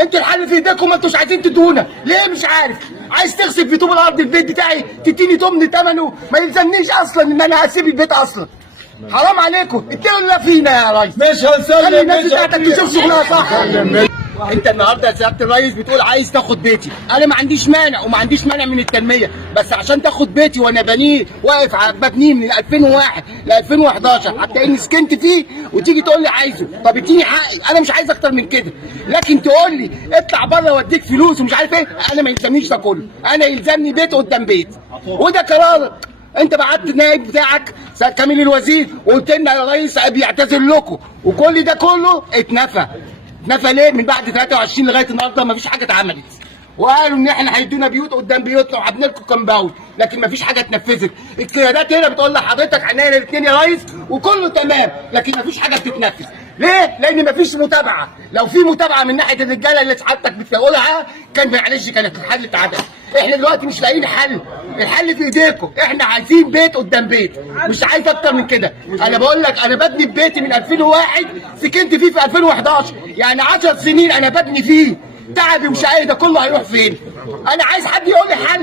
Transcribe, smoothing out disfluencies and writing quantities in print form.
انتوا الحل في ايديكم، ما انتوش عايزين تدونا ليه؟ مش عارف. عايز تغسل في طوب الارض البيت بتاعي تديني ضمن ثمنه، ما يلزمنيش اصلا ان انا هسيب البيت اصلا. حرام عليكم، اتقوا الله فينا يا ريس. مش هنسلم. خلي الناس بتاعتك تشوف شغلها صح. انت النهارده يا سياده الريس بتقول عايز تاخد بيتي، انا ما عنديش مانع وما عنديش مانع من التنميه، بس عشان تاخد بيتي وانا بنيه واقف ببنيه من 2001 ل 2011 حتى اني سكنت فيه، وتيجي تقول لي عايزه، طب اديني حقي، انا مش عايز اكتر من كده. لكن تقول لي اطلع بره واديك فلوس ومش عارف ايه، انا ما يلزمنيش ده كله، انا يلزمني بيت قدام بيت، وده قرار. انت بعت النائب بتاعك سيد كامل الوزير وقلت لنا يا ريس بيعتذر لكم، وكل ده كله اتنفى. اتنفى ليه؟ من بعد 23 لغايه النهارده مفيش حاجه اتعملت. وقالوا ان احنا هيدونا بيوت قدام بيوتنا وهبني لكم كومباوند، لكن مفيش حاجه اتنفذت. القيادات هنا بتقول لحضرتك عينيا الاثنين يا ريس وكله تمام، لكن مفيش حاجه بتتنفذ. ليه؟ لان مفيش متابعه. لو في متابعه من ناحيه الرجاله اللي سعادتك بتقولها كان معلش كانت الحل اتعدل. احنا دلوقتي مش لاقيين حل، الحل في ايديكم، احنا عايزين بيت قدام بيت، مش عايز اكتر من كده. انا بقول لك انا ببني في بيتي من 2001 سكنت فيه في 2011، يعني 10 سنين انا ببني فيه. تعبي وشقاي ده كله هيروح فين؟ انا عايز حد يقول لي حل.